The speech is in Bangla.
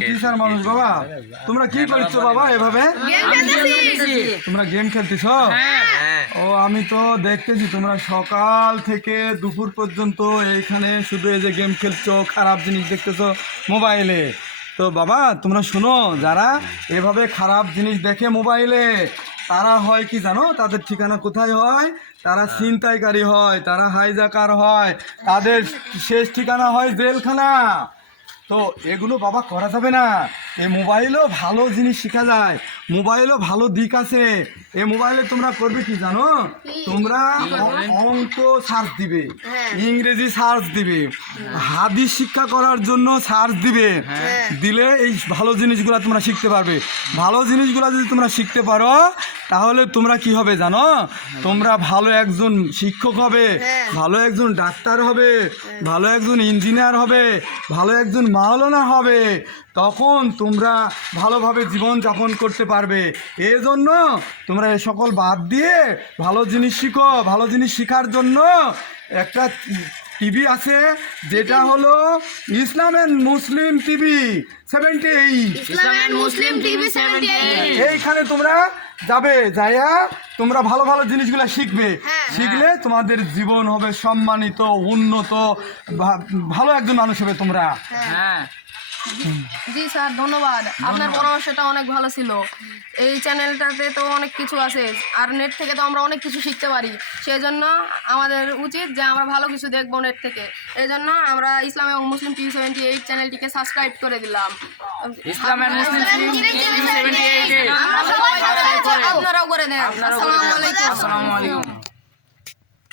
টিচার মানুষ বাবা তোমরা কি করছ বাবা এভাবে তোমরা গেম খেলতেছ ও আমি তো দেখতেছি তোমরা সকাল থেকে দুপুর পর্যন্ত এইখানে শুধু এই যে গেম খেলছো খারাপ জিনিস দেখতেছো মোবাইলে তো বাবা তোমরা শোনো যারা এভাবে খারাপ জিনিস দেখে মোবাইলে তারা হয় কি জানো? তাদের ঠিকানা কোথায় হয়? তারা ছিনতাইকারী হয় তারা হাইজাকার হয় তাদের শেষ ঠিকানা হয় জেলখানা। তো এগুলো বাবা করা যাবে না। এই মোবাইলেও ভালো জিনিস শেখা যায়। মোবাইলও ভালো দিক আছে। এই মোবাইলে তোমরা করবে কি জানো? তোমরা অঙ্ক সার্চ দিবে। ইংরেজি সার্চ দিবে। হাদিস শিক্ষা করার জন্য সার্চ দিবে। দিলে এই ভালো জিনিসগুলো তোমরা শিখতে পারবে। ভালো জিনিসগুলো যদি তোমরা শিখতে পারো তাহলে তোমরা কি হবে জানো? তোমরা ভালো একজন শিক্ষক হবে ভালো একজন ডাক্তার হবে ভালো একজন ইঞ্জিনিয়ার হবে ভালো একজন মাওলানা হবে। তখন তোমরা ভালোভাবে জীবন যাপন করতে পারবে। এই জন্য তোমরা এ সকল বাদ দিয়ে ভালো জিনিস শিখো ভালো জিনিস শেখার জন্য একটা টিভি আছে যেটা হলো ইসলামের Muslim TV seventy eight. Muslim TV seventy এইখানে তোমরা যাবে যাইয়া তোমরা ভালো ভালো জিনিসগুলো শিখবে। হ্যাঁ। শিখলে তোমাদের জীবন হবে সম্মানিত উন্নত ভালো একজন মানুষ হবে তোমরা। হ্যাঁ। জি স্যার ধন্যবাদ। আপনার পরামর্শটা অনেক ভালো ছিল। এই চ্যানেলটাতে তো অনেক কিছু আছে আর নেট থেকে তো আমরা অনেক কিছু শিখতে পারি। সেই জন্য আমাদের উচিত যে আমরা ভালো কিছু দেখব নেট থেকে। এই জন্য আমরা ইসলাম এবং মুসলিম টিভি সেভেন্টি এইট চ্যানেলটিকে সাবস্ক্রাইব করে দিলাম। আপনারাও করে দেন। আসসালামু আলাইকুম।